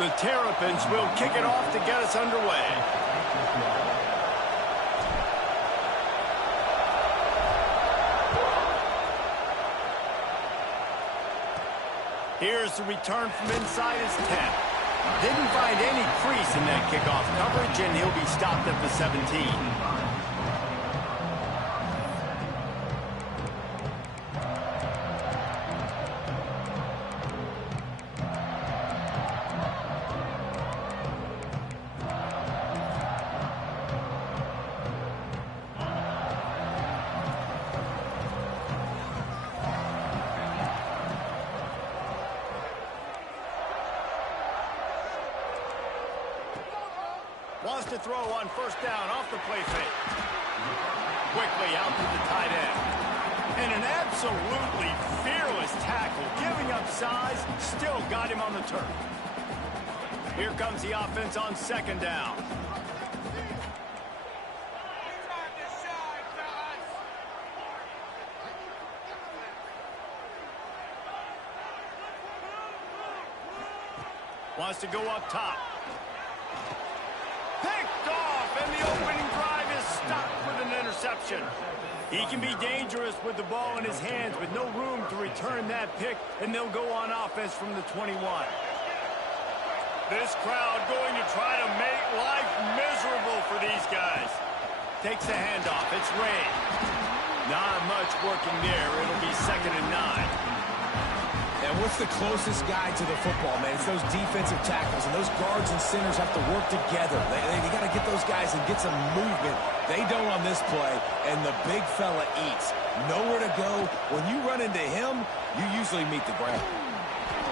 The Terrapins will kick it off to get us underway. Here's the return from inside his 10. Didn't find any crease in that kickoff coverage, and he'll be stopped at the 17. Wants to throw on first down off the play fake. Quickly out to the tight end. And an absolutely fearless tackle, giving up size, still got him on the turf. Here comes the offense on second down. Wants to go up top. Picked off, and the opening drive is stopped with an interception. He can be dangerous with the ball in his hands, but no room to return that pick, and they'll go on offense from the 21. This crowd going to try to make life miserable for these guys. Takes the handoff. It's Ray. Not much working there. It'll be 2nd and 9. And what's the closest guy to the football, man? It's those defensive tackles, and those guards and centers have to work together. They got to get those guys and get some movement. They don't on this play, and the big fella eats. Nowhere to go. When you run into him, you usually meet the ground.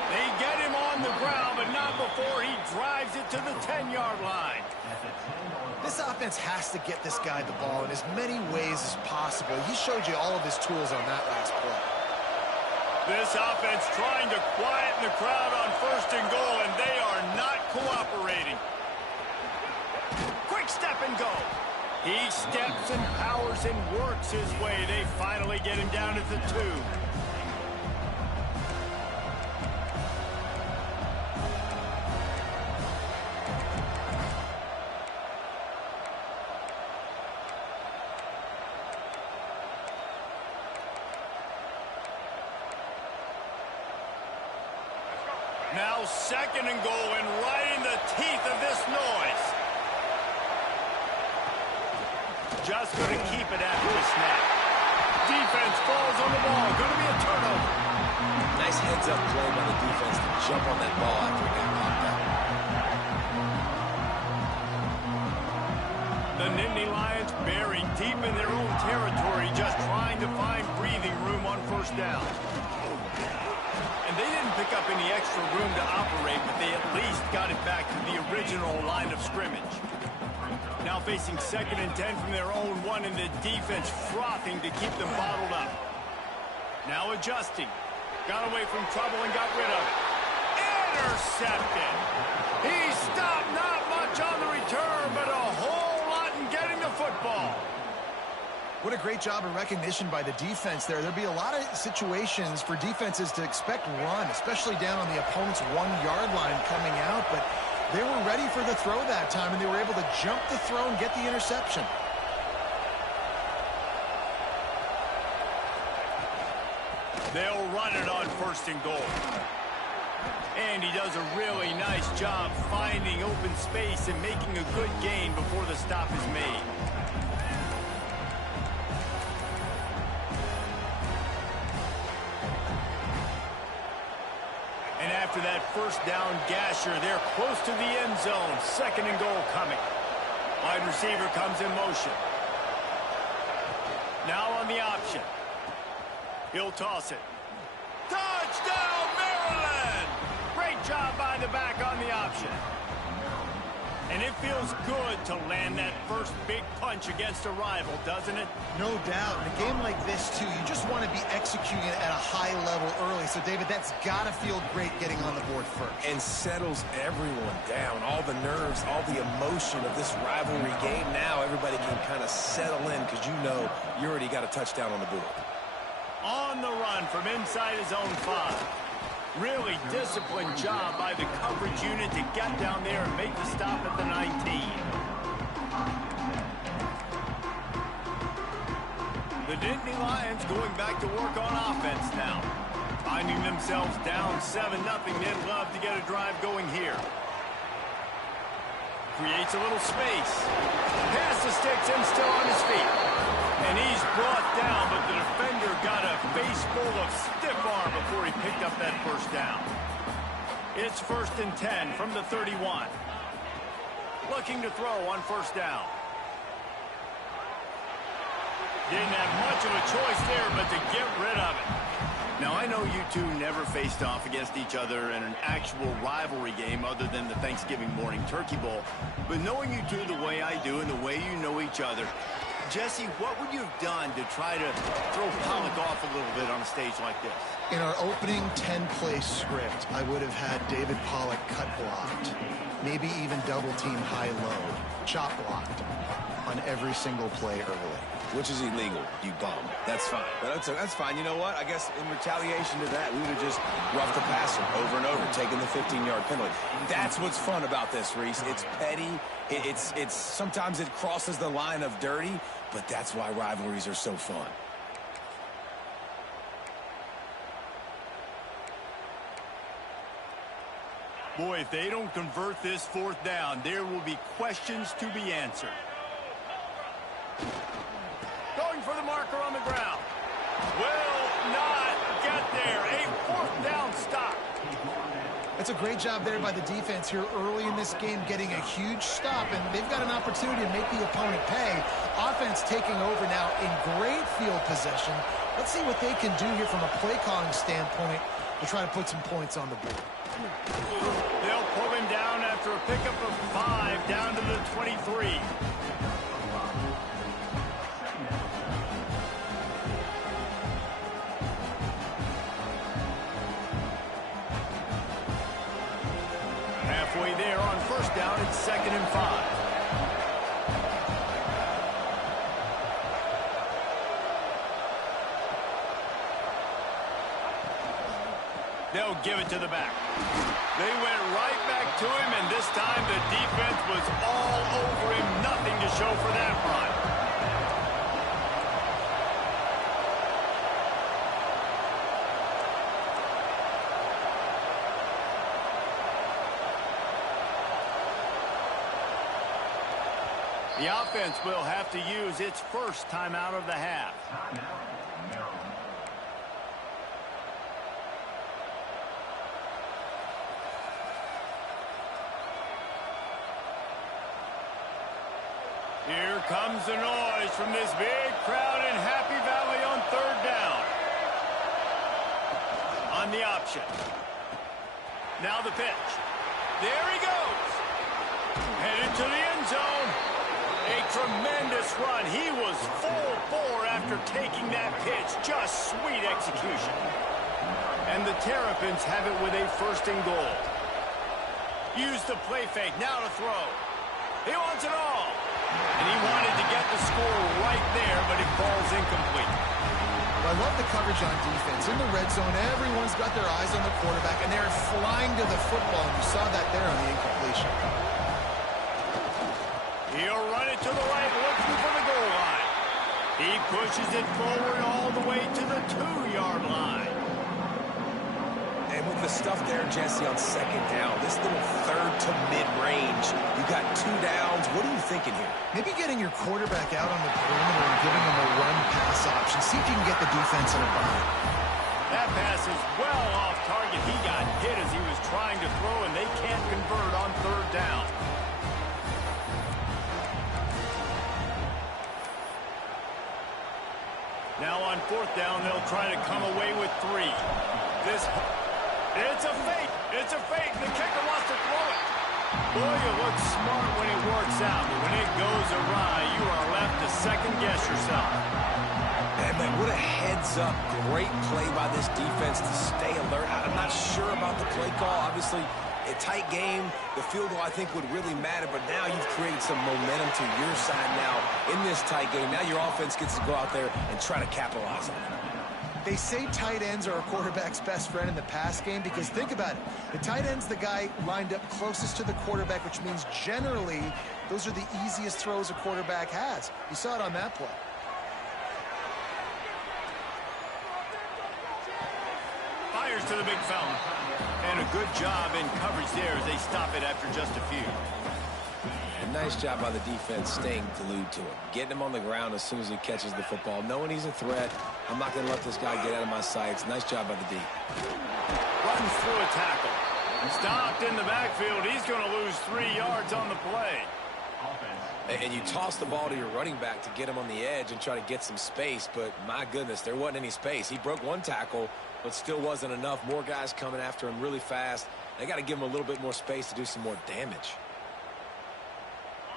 They get him on the ground, but not before he drives it to the 10-yard line. This offense has to get this guy the ball in as many ways as possible. He showed you all of his tools on that last play. This offense trying to quieten the crowd on 1st and goal, and they are not cooperating. Quick step and go. He steps and powers and works his way. They finally get him down at the 2. Now 2nd and goal, and right in the teeth of this noise. Just going to keep it after the snap. Defense falls on the ball. Going to be a turnover. Nice heads-up play by the defense to jump on that ball after it got knocked out. The Nittany Lions buried deep in their own territory, just trying to find breathing room on 1st down. And they didn't pick up any extra room to operate, but they at least got it back to the original line of scrimmage. Now facing 2nd and 10 from their own 1, and the defense frothing to keep them bottled up. Now adjusting. Got away from trouble and got rid of it. Intercepted. He stopped, not much on the return, but a whole lot in getting the football. What a great job of recognition by the defense there. There'll be a lot of situations for defenses to expect run, especially down on the opponent's 1-yard line coming out, but they were ready for the throw that time, and they were able to jump the throw and get the interception. They'll run it on 1st and goal. And he does a really nice job finding open space and making a good gain before the stop is made. And after that 1st down gasher, they're close to the end zone. 2nd and goal coming. Wide receiver comes in motion. Now on the option. He'll toss it. Touchdown, Maryland! Great job by the back on the option. And it feels good to land that first big punch against a rival, doesn't it? No doubt. In a game like this, too, you just want to be executing it at a high level early. So, David, that's got to feel great getting on the board first. And settles everyone down. All the nerves, all the emotion of this rivalry game. Now everybody can kind of settle in because you know you already got a touchdown on the board. On the run from inside his own 5. Really disciplined job by the coverage unit to get down there and make the stop at the 19. The Nittany Lions going back to work on offense now. Finding themselves down 7-0, they'd love to get a drive going here. Creates a little space. Pass the sticks and still on his feet. And he's brought down, but the defender got a face full of stiff arm before he picked up that first down. It's 1st and 10 from the 31. Looking to throw on first down. Didn't have much of a choice there, but to get rid of it. Now, I know you two never faced off against each other in an actual rivalry game other than the Thanksgiving morning turkey bowl. But knowing you two the way I do and the way you know each other, Jesse, what would you have done to try to throw Pollock off a little bit on a stage like this? In our opening 10-play script, I would have had David Pollock cut blocked, maybe even double-team high-low, chop blocked on every single play early. Which is illegal, you bum. That's fine. But that's fine. You know what? I guess in retaliation to that, we would have just roughed the passer over and over, taking the 15-yard penalty. That's what's fun about this, Reese. It's petty. It's sometimes it crosses the line of dirty, but that's why rivalries are so fun. Boy, if they don't convert this 4th down, there will be questions to be answered. Going for the marker on the ground. Will not get there. A 4th down stop. That's a great job there by the defense here early in this game, getting a huge stop, and they've got an opportunity to make the opponent pay. Offense taking over now in great field possession. Let's see what they can do here from a play calling standpoint to try to put some points on the board. They'll pull him down after a pickup of 5 down to the 23. Halfway there on first down, it's 2nd and 5. They'll give it to the back. They went right back to him, and this time the defense was all over him. Nothing to show for that run. The offense will have to use its first timeout of the half. Here comes the noise from this big crowd in Happy Valley on 3rd down. On the option. Now the pitch. There he goes. Headed to the end zone. A tremendous run. He was full bore after taking that pitch. Just sweet execution. And the Terrapins have it with a 1st and goal. Use the play fake. Now to throw. He wants it all. And he wanted to get the score right there, but it falls incomplete. I love the coverage on defense. In the red zone, everyone's got their eyes on the quarterback, and they're flying to the football. And you saw that there on the incompletion. He'll run it to the right, looking for the goal line. He pushes it forward all the way to the 2-yard line. And with the stuff there, Jesse, on 2nd down, this little 3rd to mid-range, you got 2 downs. What are you thinking here? Maybe getting your quarterback out on the perimeter and giving him a run-pass option. See if you can get the defense in a bind. That pass is well off target. He got hit as he was trying to throw, and they can't convert on 3rd down. Now on 4th down, they'll try to come away with 3. It's a fake. It's a fake. The kicker wants to throw it. Boy, you look smart when it works out, but when it goes awry, you are left to second-guess yourself. Man, what a heads-up, great play by this defense to stay alert. I'm not sure about the play call. Obviously, a tight game. The field goal, I think, would really matter, but now you've created some momentum to your side now in this tight game. Now your offense gets to go out there and try to capitalize on it. They say tight ends are a quarterback's best friend in the pass game because think about it. The tight end's the guy lined up closest to the quarterback, which means generally those are the easiest throws a quarterback has. You saw it on that play. Fires to the big fella. And a good job in coverage there as they stop it after just a few. And nice job by the defense staying glued to him. Getting him on the ground as soon as he catches the football. Knowing he's a threat, I'm not going to let this guy get out of my sights. Nice job by the D. Runs through a tackle. Stopped in the backfield. He's going to lose 3 yards on the play. And you toss the ball to your running back to get him on the edge and try to get some space, but my goodness, there wasn't any space. He broke one tackle, but still wasn't enough. More guys coming after him really fast. They got to give him a little bit more space to do some more damage.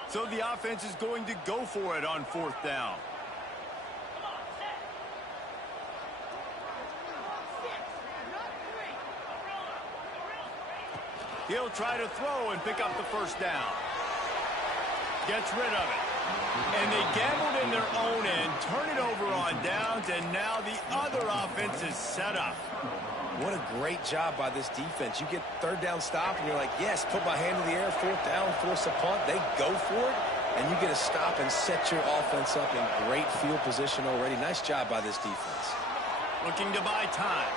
So the offense is going to go for it on 4th down. He'll try to throw and pick up the 1st down. Gets rid of it. And they gambled in their own end, turn it over on downs, and now the other offense is set up. What a great job by this defense. You get 3rd down stop, and you're like, yes, put my hand in the air, 4th down, force a punt. They go for it, and you get a stop and set your offense up in great field position already. Nice job by this defense. Looking to buy time.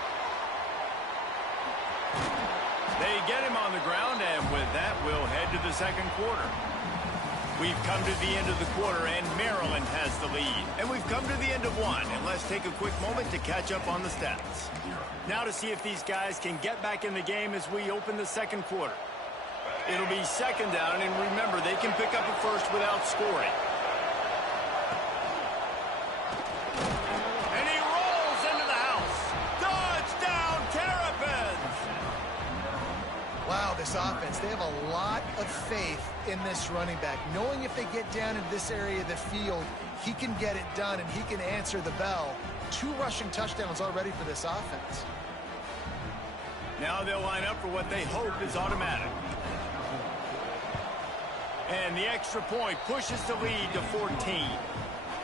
They get him on the ground, and with that, we'll head to the 2nd quarter. We've come to the end of the quarter, and Maryland has the lead. And we've come to the end of one, and let's take a quick moment to catch up on the stats. Now to see if these guys can get back in the game as we open the 2nd quarter. It'll be 2nd down, and remember, they can pick up a first without scoring. And he rolls into the house. Touchdown, Terrapins! Wow, this offense, they have a lot of faith in this running back, knowing if they get down into this area of the field, he can get it done and he can answer the bell. 2 rushing touchdowns already for this offense. Now they'll line up for what they hope is automatic. And the extra point pushes the lead to 14.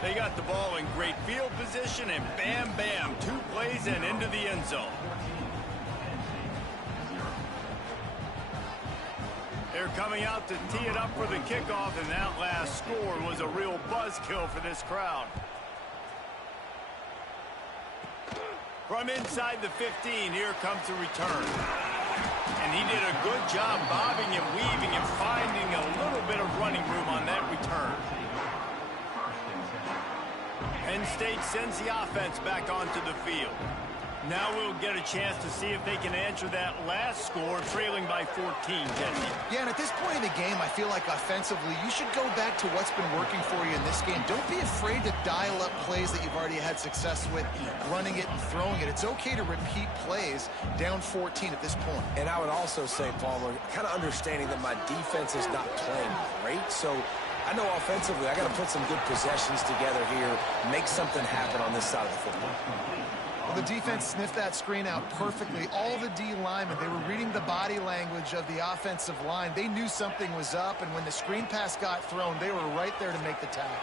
They got the ball in great field position, and bam, bam, 2 plays and into the end zone. They're coming out to tee it up for the kickoff, and that last score was a real buzzkill for this crowd. From inside the 15, here comes the return. And he did a good job bobbing and weaving and finding a little bit of running room on that return. Penn State sends the offense back onto the field. Now we'll get a chance to see if they can answer that last score, trailing by 14, Jesse. Yeah, and at this point in the game, I feel like offensively, you should go back to what's been working for you in this game. Don't be afraid to dial up plays that you've already had success with, running it and throwing it. It's okay to repeat plays down 14 at this point. And I would also say, Palmer, kind of understanding that my defense is not playing great, so I know offensively I got to put some good possessions together here, make something happen on this side of the football. Well, the defense sniffed that screen out perfectly. All the D linemen, they were reading the body language of the offensive line. They knew something was up, and when the screen pass got thrown, they were right there to make the tackle.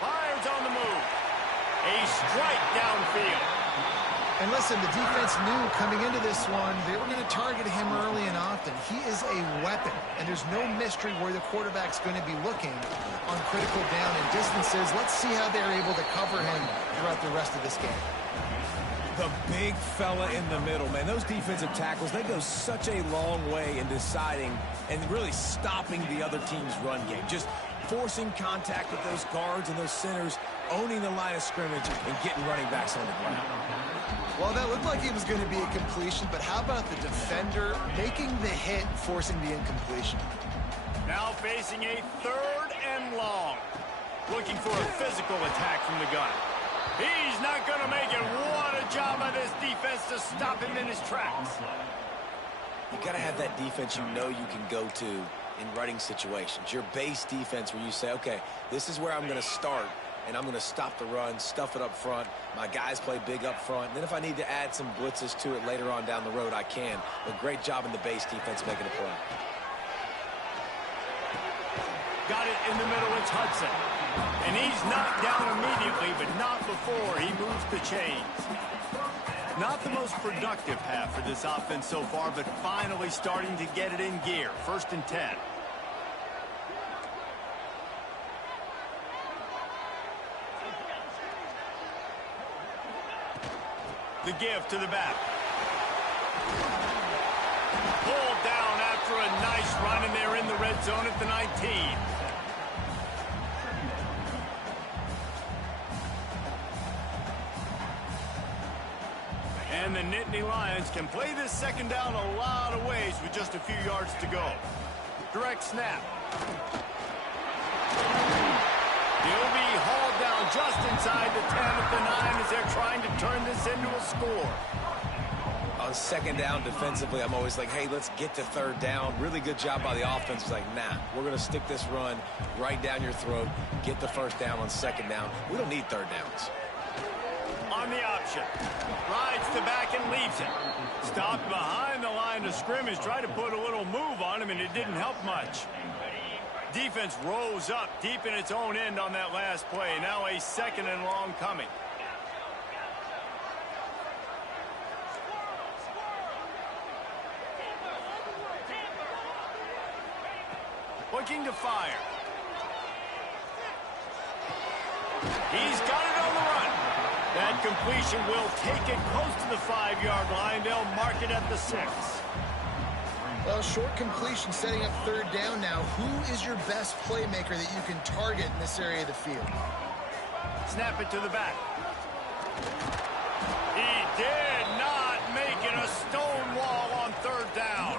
Fires on the move. A strike downfield. And listen, the defense knew coming into this one, they were going to target him early and often. He is a weapon, and there's no mystery where the quarterback's going to be looking on critical down and distances. Let's see how they're able to cover him throughout the rest of this game. The big fella in the middle, man. Those defensive tackles, they go such a long way in deciding and really stopping the other team's run game. Just forcing contact with those guards and those centers, owning the line of scrimmage, and getting running backs on the ground. Well, that looked like it was going to be a completion, but how about the defender making the hit, forcing the incompletion? Now facing a 3rd and long. Looking for a physical attack from the gun. He's not going to make it. What a job by this defense to stop him in his tracks. You got to have that defense you know you can go to in running situations. Your base defense where you say, okay, this is where I'm going to start, and I'm going to stop the run, stuff it up front. My guys play big up front. And then if I need to add some blitzes to it later on down the road, I can. But great job in the base defense making a play. Got it in the middle. It's Hudson. And he's knocked down immediately, but not before he moves the chains. Not the most productive half for this offense so far, but finally starting to get it in gear. 1st and 10. The give to the back. Pulled down after a nice run, and they're in the red zone at the 19. And the Nittany Lions can play this 2nd down a lot of ways with just a few yards to go. Direct snap. He'll be hauled down just inside the 10 at the 9 as they're trying to turn this into a score. On 2nd down defensively, I'm always like, hey, let's get to 3rd down. Really good job by the offense. It's like, nah, we're going to stick this run right down your throat, get the 1st down on 2nd down. We don't need 3rd downs. On the option. Rides the back and leaves it. Stopped behind the line of scrimmage. Tried to put a little move on him, and it didn't help much. Defense rose up deep in its own end on that last play. Now a 2nd and long coming. Looking to fire. He's got it on the run. That completion will take it close to the 5-yard line. They'll mark it at the 6. Well, short completion setting up 3rd down now. Who is your best playmaker that you can target in this area of the field? Snap it to the back. He did not make it a stone wall on 3rd down.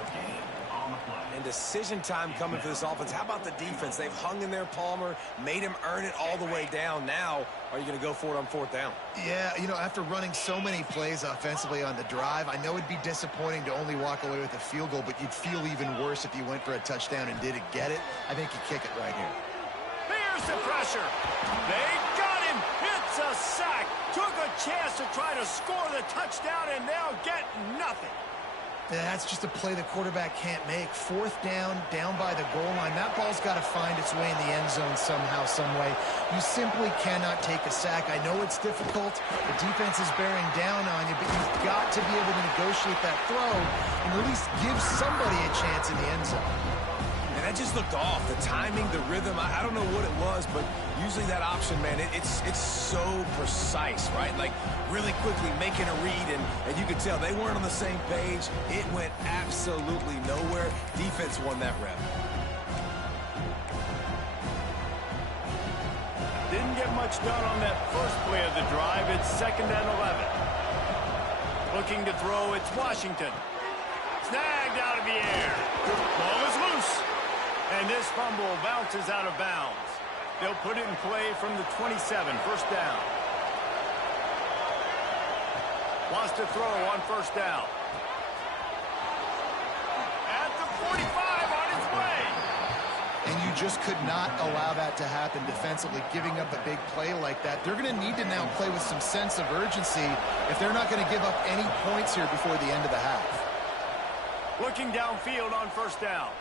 And decision time coming for this offense. How about the defense? They've hung in there, Palmer, made him earn it all the way down. Now, are you going to go for it on 4th down? Yeah, you know, after running so many plays offensively on the drive, I know it'd be disappointing to only walk away with a field goal, but you'd feel even worse if you went for a touchdown and didn't get it. I think you kick it right here. Here's the pressure. They got him. It's a sack. Took a chance to try to score the touchdown, and they'll get nothing. That's just a play the quarterback can't make. 4th down, down by the goal line. That ball's got to find its way in the end zone somehow, some way. You simply cannot take a sack. I know it's difficult. The defense is bearing down on you, but you've got to be able to negotiate that throw and at least give somebody a chance in the end zone. And that just looked off. The timing, the rhythm, I don't know what it was, but usually that option, man, it's so precise, right? Like really quickly making a read, and you could tell they weren't on the same page. It went absolutely nowhere. Defense won that rep. Didn't get much done on that first play of the drive. It's 2nd and 11. Looking to throw, it's Washington. Snagged out of the air. Ball is loose. And this fumble bounces out of bounds. They'll put it in play from the 27, 1st down. Wants to throw on 1st down. At the 45, on its way. And you just could not allow that to happen defensively, giving up a big play like that. They're going to need to now play with some sense of urgency if they're not going to give up any points here before the end of the half. Looking downfield on 1st down.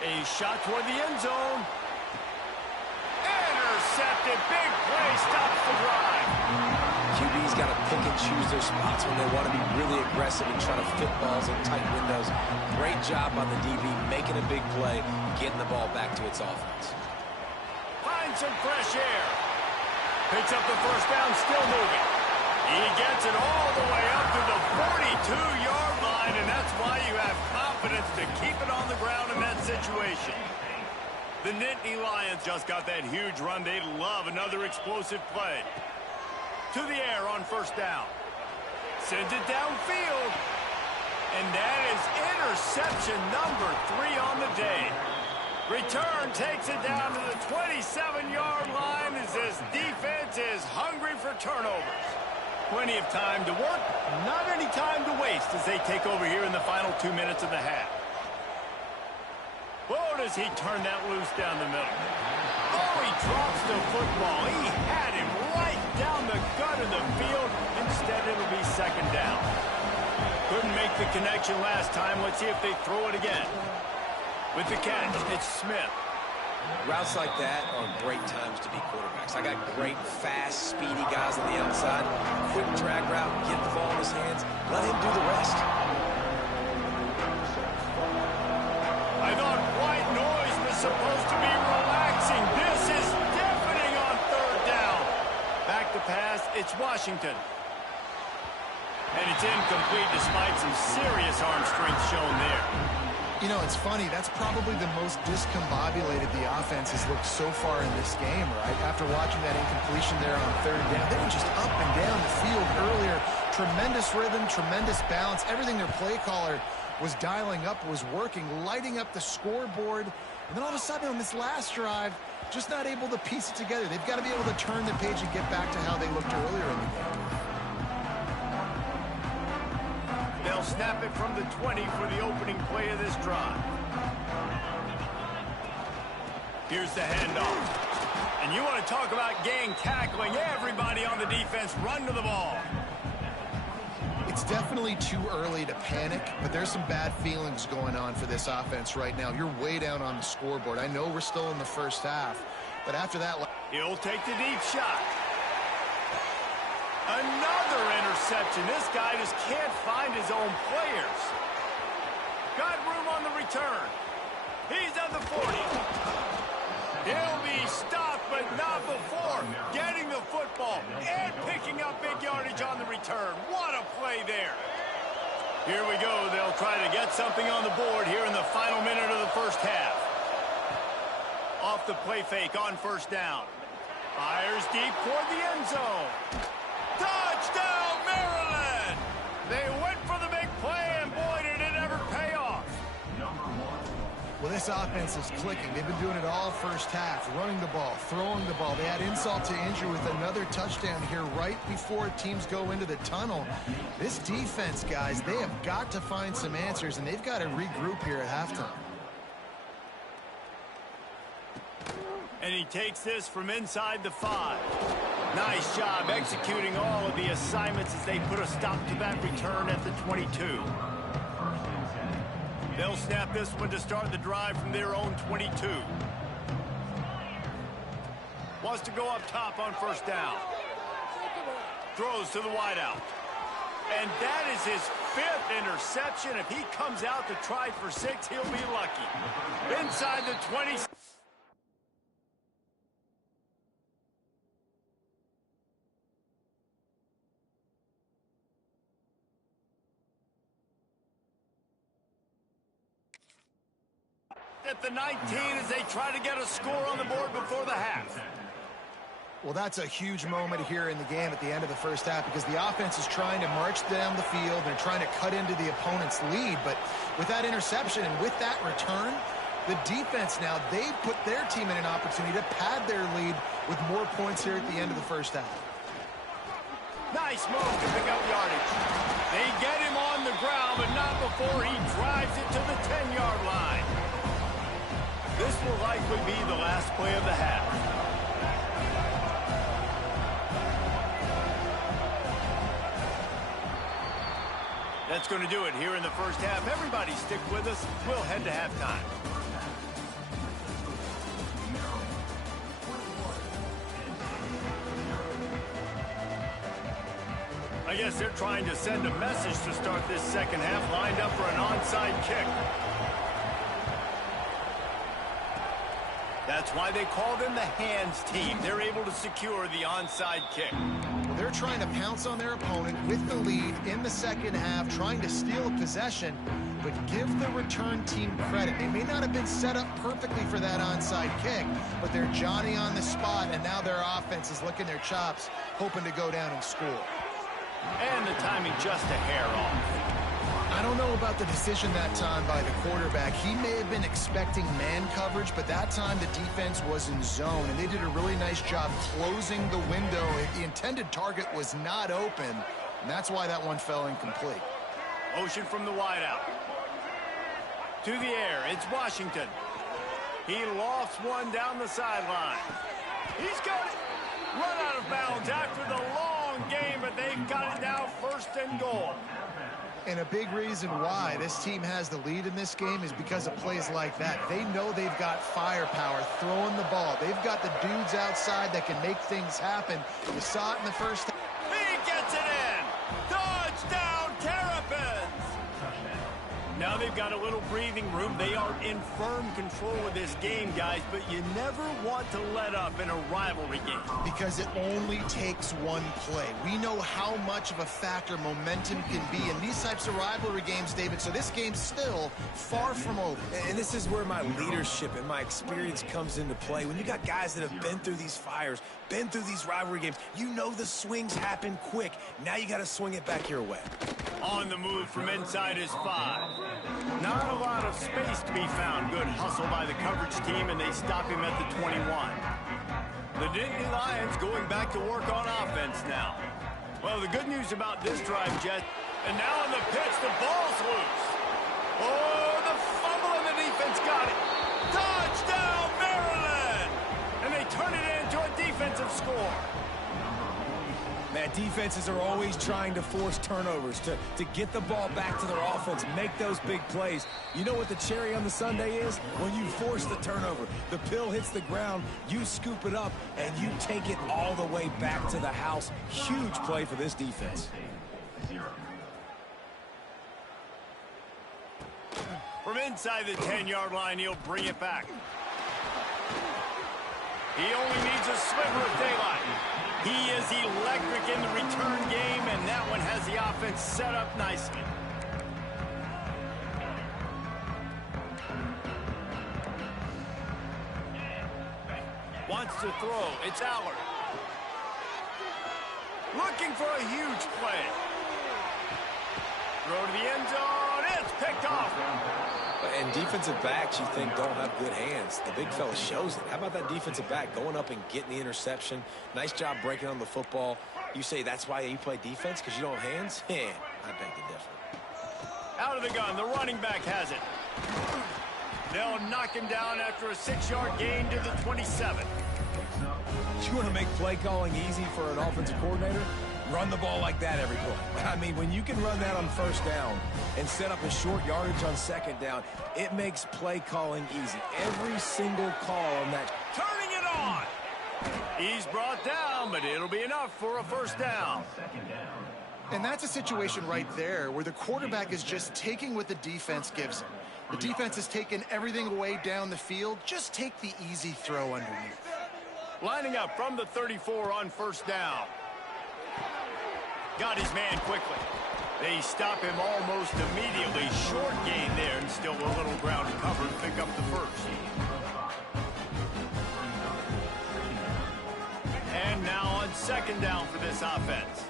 A shot toward the end zone. Intercepted. Big play. Stops the drive. QB's got to pick and choose their spots when they want to be really aggressive and try to fit balls in tight windows. Great job on the DB making a big play, getting the ball back to its offense. Finds some fresh air. Picks up the 1st down, still moving. He gets it all the way up to the 42-yard line, and that's why you have confidence to keep it on the ground in that situation. The Nittany Lions just got that huge run. They love another explosive play. To the air on 1st down. Sends it downfield. And that is interception number 3 on the day. Return takes it down to the 27-yard line as this defense is hungry for turnovers. Plenty of time to work, not any time to waste as they take over here in the final 2 minutes of the half. Oh, does he turn that loose down the middle. Oh, he drops the football. He had him right down the gut of the field. Instead, it'll be 2nd down. Couldn't make the connection last time. Let's see if they throw it again. With the catch, it's Smith. Routes like that are great times to be quarterbacks. I got great, fast, speedy guys on the outside. Quick drag route, get the ball in his hands, let him do the rest. I thought white noise was supposed to be relaxing. This is deafening on third down. Back to pass, it's Washington. And it's incomplete despite some serious arm strength shown there. You know, it's funny. That's probably the most discombobulated the offense has looked so far in this game, right? After watching that incompletion there on third down, they were just up and down the field earlier. Tremendous rhythm, tremendous balance. Everything their play caller was dialing up was working, lighting up the scoreboard. And then all of a sudden on this last drive, just not able to piece it together. They've got to be able to turn the page and get back to how they looked earlier in the game. They'll snap it from the 20 for the opening play of this drive. Here's the handoff. And you want to talk about gang tackling. Everybody on the defense run to the ball. It's definitely too early to panic, but there's some bad feelings going on for this offense right now. You're way down on the scoreboard. I know we're still in the first half, but after that... He'll take the deep shot. Another interception. This guy just can't find his own players. Got room on the return. He's at the 40. He'll be stopped, but not before getting the football and picking up big yardage on the return. What a play there. Here we go. They'll try to get something on the board here in the final minute of the first half. Off the play fake on first down. Fires deep toward the end zone. Touchdown, Maryland! They went for the big play, and boy, did it ever pay off. Well, this offense is clicking. They've been doing it all first half, running the ball, throwing the ball. They had insult to injury with another touchdown here right before teams go into the tunnel. This defense, guys, they have got to find some answers, and they've got to regroup here at halftime. And he takes this from inside the 5. Nice job executing all of the assignments as they put a stop to that return at the 22. They'll snap this one to start the drive from their own 22. Wants to go up top on first down. Throws to the wideout. And that is his 5th interception. If he comes out to try for 6, he'll be lucky. Inside the 20. At the 19 as they try to get a score on the board before the half. Well, that's a huge moment here in the game at the end of the first half because the offense is trying to march down the field and trying to cut into the opponent's lead. But with that interception and with that return, the defense now, they've put their team in an opportunity to pad their lead with more points here at the end of the first half. Nice move to pick up yardage. They get him on the ground, but not before he drives it to the 10-yard line. This will likely be the last play of the half. That's going to do it here in the first half. Everybody stick with us. We'll head to halftime. I guess they're trying to send a message to start this second half, lined up for an onside kick. That's why they call them the hands team. They're able to secure the onside kick. They're trying to pounce on their opponent with the lead in the second half, trying to steal a possession, but give the return team credit. They may not have been set up perfectly for that onside kick, but they're Johnny on the spot, and now their offense is licking their chops, hoping to go down and score. And the timing just a hair off. I don't know about the decision that time by the quarterback. He may have been expecting man coverage, but that time the defense was in zone, and they did a really nice job closing the window. The intended target was not open, and that's why that one fell incomplete. Motion from the wideout. To the air, it's Washington. He lofts one down the sideline. He's got it. Run out of bounds after the long game, but they've got it now first and goal. And a big reason why this team has the lead in this game is because of plays like that. They know they've got firepower throwing the ball. They've got the dudes outside that can make things happen. You saw it in the first half. He gets it in. Touchdown, Terrapins. Now they've got a little breathing room. They are in firm control of this game, guys, but you never want to let up in a rivalry game. Because it only takes one play. We know how much of a factor momentum can be in these types of rivalry games, David, so this game's still far from over. And this is where my leadership and my experience comes into play. When you got guys that have been through these fires, been through these rivalry games, you know the swings happen quick. Now you got to swing it back your way. On the move from inside his 5. Not a lot of space to be found. Good hustle by the coverage team, and they stop him at the 21. The Nittany Lions going back to work on offense now. Well, the good news about this drive, Jet, and now on the pitch, the ball's loose. Oh, the fumble, and the defense got it. Touchdown, Maryland! And they turn it into a defensive score. Man, defenses are always trying to force turnovers to get the ball back to their offense, make those big plays. You know what the cherry on the sundae is? When you force the turnover, the pill hits the ground, you scoop it up, and you take it all the way back to the house. Huge play for this defense. From inside the 10-yard line, he'll bring it back. He only needs a sliver of daylight. He is electric in the return game, and that one has the offense set up nicely. Wants to throw. It's Allard. Looking for a huge play. Throw to the end zone. It's picked off. And defensive backs you think don't have good hands. The big fella shows it. How about that defensive back going up and getting the interception? Nice job breaking on the football. You say that's why you play defense, because you don't have hands? I beg to differ. Out of the gun, the running back has it. They'll knock him down after a 6-yard gain to the 27. You want to make play calling easy for an offensive coordinator? Run the ball like that every play. I mean, when you can run that on first down and set up a short yardage on second down, it makes play calling easy. Every single call on that. Turning it on. He's brought down, but it'll be enough for a first down. And that's a situation right there where the quarterback is just taking what the defense gives him. The defense is taking everything away down the field. Just take the easy throw underneath. Lining up from the 34 on first down. Got his man quickly. They stop him almost immediately. Short gain there, and still a little ground to cover to pick up the first. And now on second down for this offense.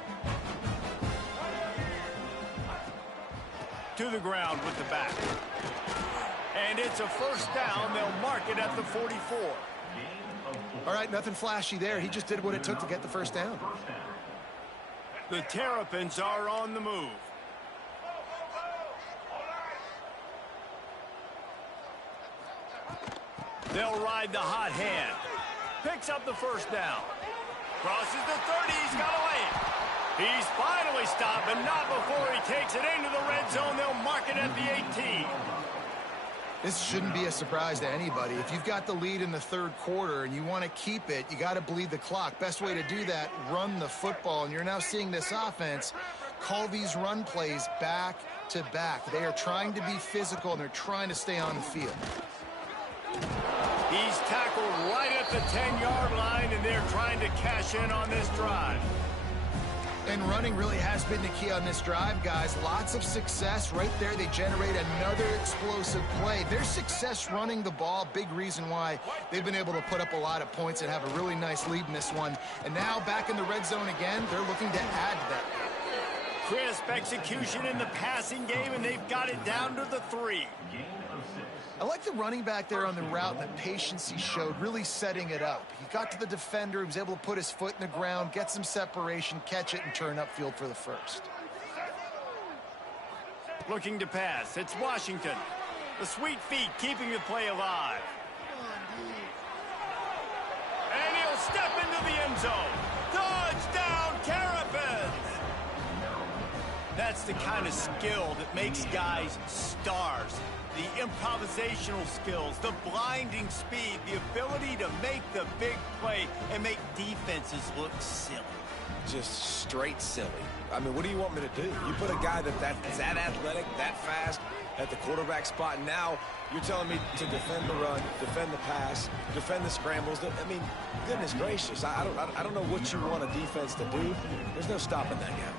To the ground with the back. And it's a first down. They'll mark it at the 44. All right, nothing flashy there. He just did what it took to get the first down. The Terrapins are on the move. They'll ride the hot hand. Picks up the first down. Crosses the 30. He's got away. He's finally stopped, but not before he takes it into the red zone. They'll mark it at the 18. This shouldn't be a surprise to anybody. If you've got the lead in the third quarter and you want to keep it, you got to bleed the clock. Best way to do that, run the football. And you're now seeing this offense call these run plays back to back. They are trying to be physical, and they're trying to stay on the field. He's tackled right at the 10-yard line, and they're trying to cash in on this drive. And running really has been the key on this drive, guys. Lots of success right there. They generate another explosive play. Their success running the ball, big reason why they've been able to put up a lot of points and have a really nice lead in this one. And now back in the red zone again, they're looking to add to that. Crisp execution in the passing game, and they've got it down to the 3. I like the running back there on the route and the patience he showed, really setting it up. He got to the defender, he was able to put his foot in the ground, get some separation, catch it, and turn upfield for the first. Looking to pass. It's Washington. The sweet feet keeping the play alive. And he'll step into the end zone. Touchdown, Terrapins! That that's the kind of skill that makes guys stars. The improvisational skills, the blinding speed, the ability to make the big play and make defenses look silly. Just straight silly. I mean, what do you want me to do? You put a guy that's that athletic, that fast at the quarterback spot, and now you're telling me to defend the run, defend the pass, defend the scrambles. I mean, goodness gracious, I don't know what you want a defense to do. There's no stopping that guy.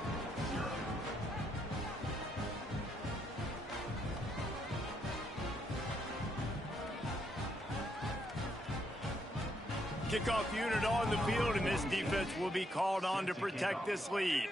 Kickoff unit on the field, and this defense will be called on to protect this lead.